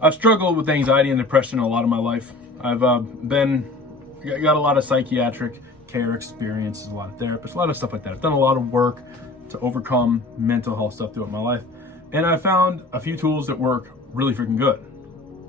I've struggled with anxiety and depression a lot of my life. I've got a lot of psychiatric care experiences, a lot of therapists, a lot of stuff like that. I've done a lot of work to overcome mental health stuff throughout my life. And I found a few tools that work really freaking good.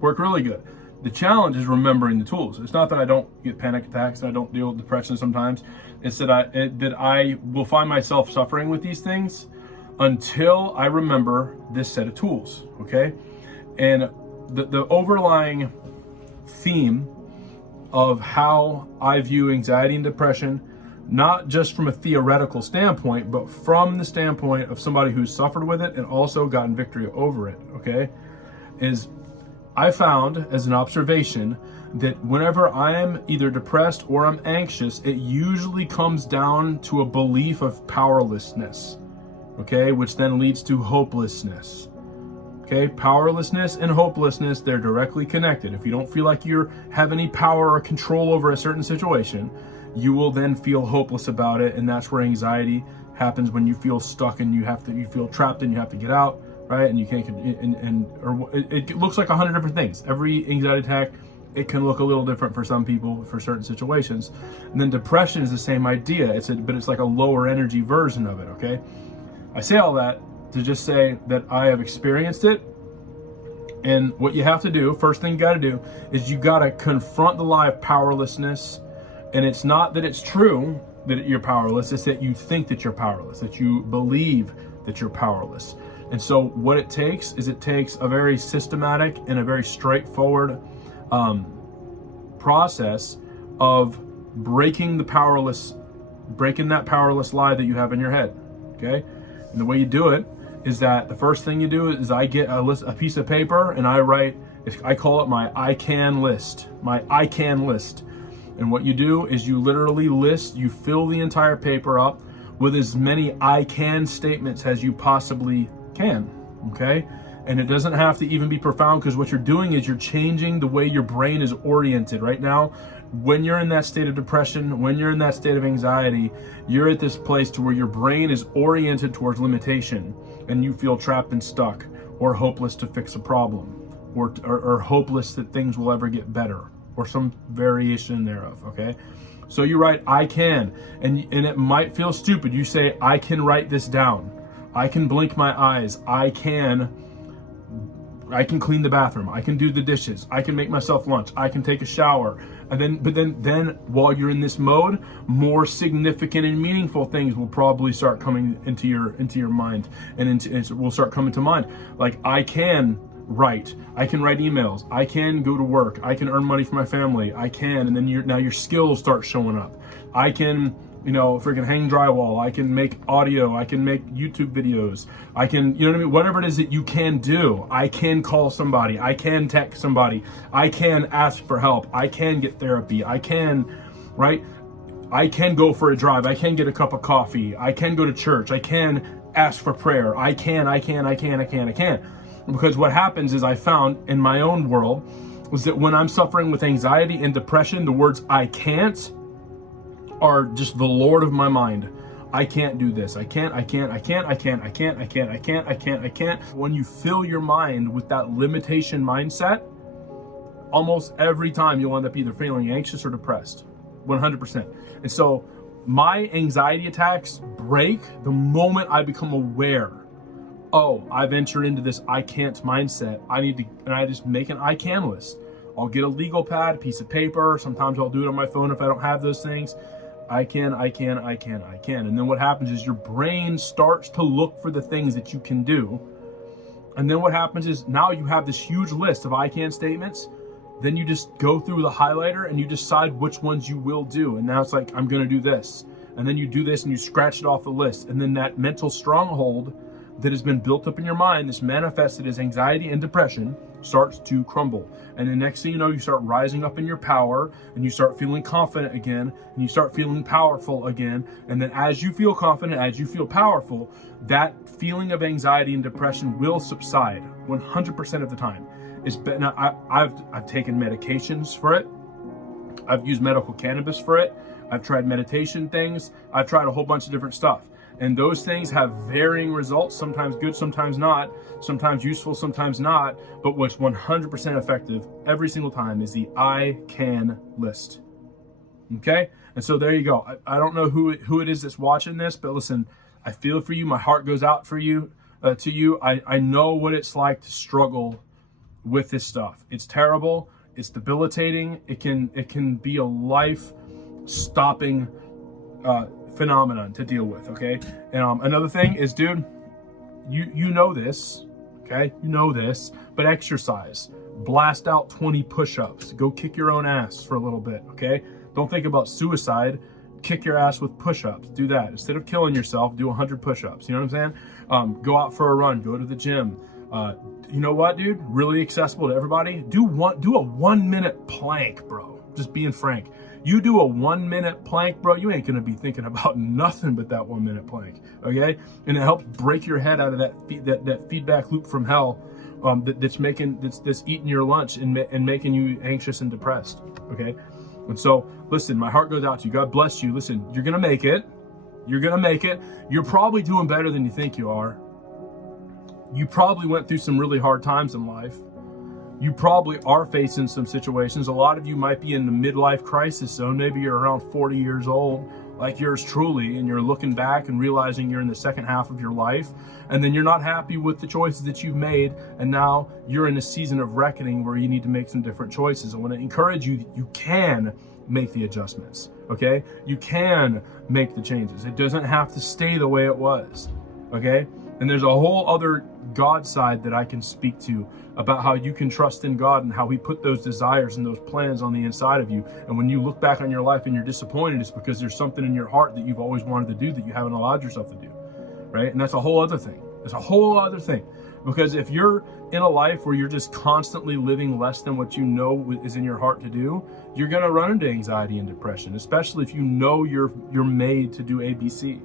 Work really good. The challenge is remembering the tools. It's not that I don't get panic attacks, and I don't deal with depression sometimes. It's that I will find myself suffering with these things until I remember this set of tools, okay? And the overlying theme of how I view anxiety and depression, not just from a theoretical standpoint, but from the standpoint of somebody who's suffered with it and also gotten victory over it, okay, is I found as an observation that whenever I am either depressed or I'm anxious, it usually comes down to a belief of powerlessness, okay, which then leads to hopelessness. Okay, powerlessness and hopelessness, they're directly connected. If you don't feel like you have any power or control over a certain situation, you will then feel hopeless about it, and that's where anxiety happens, when you feel stuck and you feel trapped and you have to get out, right? And you can't, it looks like 100 different things. Every anxiety attack, it can look a little different for some people for certain situations. And then depression is the same idea. But it's like a lower energy version of it. Okay, I say all that to just say that I have experienced it. And what you have to do, first thing you got to do, is you got to confront the lie of powerlessness. And it's not that it's true that you're powerless, it's that you think that you're powerless, that you believe that you're powerless. And so what it takes is a very systematic and a very straightforward process of breaking that powerless lie that you have in your head, okay? And the way you do it is that the first thing you do is I get a piece of paper and I call it my I can list, And what you do is you literally you fill the entire paper up with as many I can statements as you possibly can, okay? And it doesn't have to even be profound, because what you're doing is you're changing the way your brain is oriented. Right now, when you're in that state of depression, when you're in that state of anxiety, you're at this place to where your brain is oriented towards limitation, and you feel trapped and stuck, or hopeless to fix a problem, or hopeless that things will ever get better, or some variation thereof, okay? So you write, I can, and it might feel stupid. You say, I can write this down. I can blink my eyes. I can clean the bathroom. I can do the dishes. I can make myself lunch. I can take a shower. But then while you're in this mode, more significant and meaningful things will probably start coming into your mind, and will start coming to mind. Like, I can write emails. I can go to work. I can earn money for my family. I can, and then your skills start showing up. I can, freaking hang drywall. I can make audio. I can make YouTube videos. I can, whatever it is that you can do. I can call somebody. I can text somebody. I can ask for help. I can get therapy. I can, right? I can go for a drive. I can get a cup of coffee. I can go to church. I can ask for prayer. I can. Because what happens is, I found in my own world, was that when I'm suffering with anxiety and depression, the words I can't are just the Lord of my mind. I can't do this. I can't. When you fill your mind with that limitation mindset, almost every time you'll end up either feeling anxious or depressed, 100%. And so my anxiety attacks break the moment I become aware, oh, I've entered into this I can't mindset. And I just make an I can list. I'll get a legal pad, piece of paper. Sometimes I'll do it on my phone if I don't have those things. I can. And then what happens is your brain starts to look for the things that you can do. And then what happens is, now you have this huge list of I can statements. Then you just go through the highlighter and you decide which ones you will do. And now it's like, I'm going to do this. And then you do this and you scratch it off the list. And then that mental stronghold that has been built up in your mind, this manifested as anxiety and depression, starts to crumble. And the next thing you know, you start rising up in your power, and you start feeling confident again, and you start feeling powerful again. And then as you feel confident, as you feel powerful, that feeling of anxiety and depression will subside 100% of the time. I've taken medications for it. I've used medical cannabis for it. I've tried meditation things. I've tried a whole bunch of different stuff. And those things have varying results, sometimes good, sometimes not, sometimes useful, sometimes not. But what's 100% effective every single time is the I can list. Okay? And so there you go. I don't know who it is that's watching this, but listen, I feel for you. My heart goes out for you, to you. I know what it's like to struggle with this stuff. It's terrible. It's debilitating. It can be a life-stopping phenomenon to deal with. Okay. And another thing is, dude, you know this. Okay, you know this, but exercise. Blast out 20 push-ups. Go kick your own ass for a little bit. Okay. Don't think about suicide. Kick your ass with push-ups. Do that. Instead of killing yourself, do 100 push-ups. You know what I'm saying? Go out for a run. Go to the gym. You know what, dude? Really accessible to everybody. Do a 1 minute plank, bro. Just being frank. You do a 1 minute plank, bro, you ain't gonna be thinking about nothing but that 1 minute plank. Okay? And it helps break your head out of that feedback loop from hell that's eating your lunch and making you anxious and depressed. Okay? And so, listen, my heart goes out to you. God bless you. Listen, you're going to make it. You're going to make it. You're probably doing better than you think you are. You probably went through some really hard times in life. You probably are facing some situations. A lot of you might be in the midlife crisis zone. Maybe you're around 40 years old, like yours truly, and you're looking back and realizing you're in the second half of your life, and then you're not happy with the choices that you've made, and now you're in a season of reckoning where you need to make some different choices. I want to encourage you, you can make the adjustments, okay? You can make the changes. It doesn't have to stay the way it was, okay? And there's a whole other God side that I can speak to about how you can trust in God and how He put those desires and those plans on the inside of you. And when you look back on your life and you're disappointed, it's because there's something in your heart that you've always wanted to do that you haven't allowed yourself to do, right? And that's a whole other thing. It's a whole other thing. Because if you're in a life where you're just constantly living less than what you know is in your heart to do, you're going to run into anxiety and depression, especially if you know you're made to do ABC.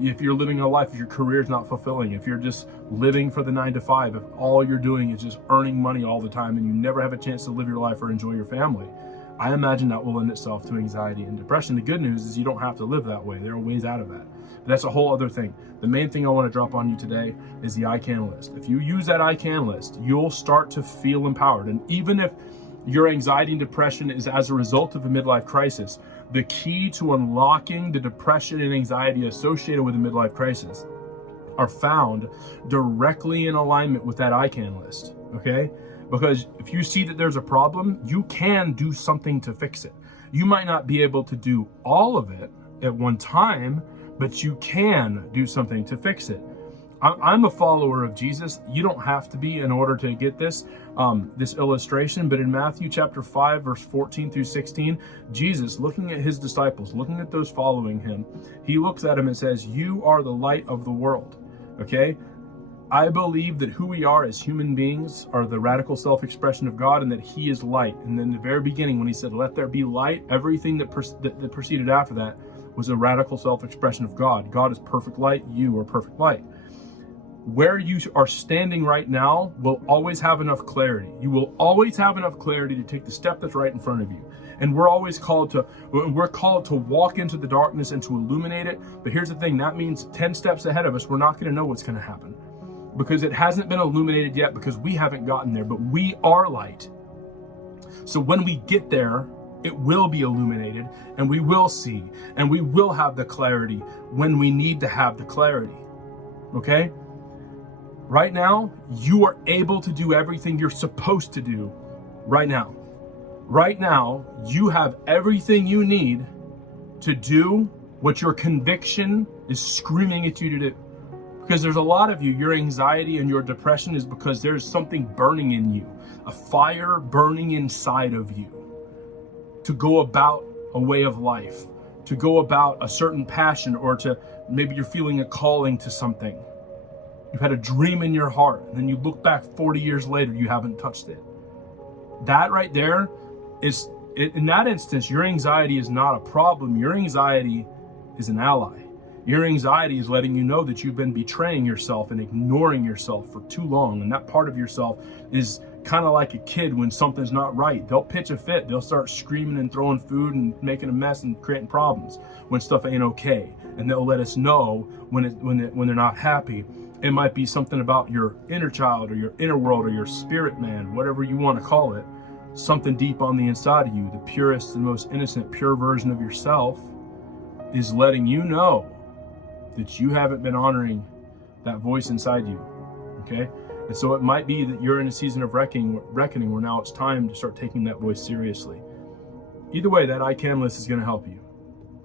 If you're living a life, if your career is not fulfilling, if you're just living for the 9 to 5, if all you're doing is just earning money all the time and you never have a chance to live your life or enjoy your family, I imagine that will lend itself to anxiety and depression. The good news is you don't have to live that way. There are ways out of that. But that's a whole other thing. The main thing I want to drop on you today is the I can list. If you use that I can list, you'll start to feel empowered. And even if your anxiety and depression is as a result of a midlife crisis, the key to unlocking the depression and anxiety associated with a midlife crisis are found directly in alignment with that I can list, okay? Because if you see that there's a problem, you can do something to fix it. You might not be able to do all of it at one time, but you can do something to fix it. I'm a follower of Jesus. You don't have to be in order to get this illustration, but in Matthew chapter 5, verse 14 through 16, Jesus, looking at his disciples, looking at those following him, he looks at them and says, "You are the light of the world." Okay? I believe that who we are as human beings are the radical self-expression of God, and that He is light. And then the very beginning, when He said, "Let there be light," everything that proceeded after that was a radical self-expression of God. God is perfect light. You are perfect light. Where you are standing right now will always have enough clarity. You will always have enough clarity to take the step that's right in front of you. And we're called to walk into the darkness and to illuminate it. But here's the thing, that means 10 steps ahead of us, we're not going to know what's going to happen, because it hasn't been illuminated yet, because we haven't gotten there, but we are light. So when we get there, it will be illuminated, and we will see, and we will have the clarity when we need to have the clarity. Okay? Right now, you are able to do everything you're supposed to do right now. Right now, you have everything you need to do what your conviction is screaming at you to do. Because there's a lot of you, your anxiety and your depression is because there's something burning in you, a fire burning inside of you to go about a way of life, to go about a certain passion, or to maybe you're feeling a calling to something. You've had a dream in your heart, and then you look back 40 years later, you haven't touched it. That right there is, in that instance, your anxiety is not a problem. Your anxiety is an ally. Your anxiety is letting you know that you've been betraying yourself and ignoring yourself for too long. And that part of yourself is kind of like a kid when something's not right. They'll pitch a fit. They'll start screaming and throwing food and making a mess and creating problems when stuff ain't okay. And they'll let us know when they're not happy. It might be something about your inner child or your inner world or your spirit man, whatever you want to call it. Something deep on the inside of you, the purest and most innocent, pure version of yourself, is letting you know that you haven't been honoring that voice inside you. Okay? And so it might be that you're in a season of reckoning where now it's time to start taking that voice seriously. Either way, that I can list is going to help you.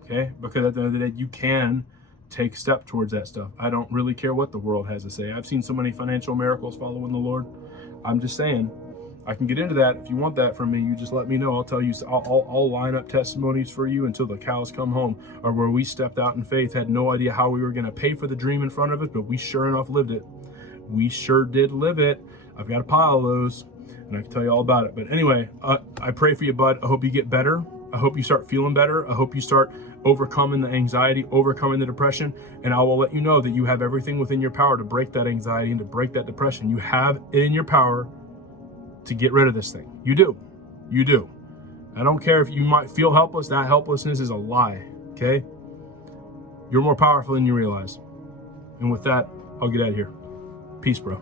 Okay? Because at the end of the day, you can take step towards that stuff. I don't really care what the world has to say. I've seen so many financial miracles following the Lord. I'm just saying, I can get into that. If you want that from me, you just let me know. I'll tell you, I'll line up testimonies for you until the cows come home, or where we stepped out in faith, had no idea how we were going to pay for the dream in front of us, but we sure enough lived it. We sure did live it. I've got a pile of those, and I can tell you all about it. But anyway, I pray for you, bud. I hope you get better. I hope you start feeling better. I hope you start overcoming the anxiety, overcoming the depression, and I will let you know that you have everything within your power to break that anxiety and to break that depression. You have it in your power to get rid of this thing. You do. You do. I don't care if you might feel helpless. That helplessness is a lie, okay? You're more powerful than you realize. And with that, I'll get out of here. Peace, bro.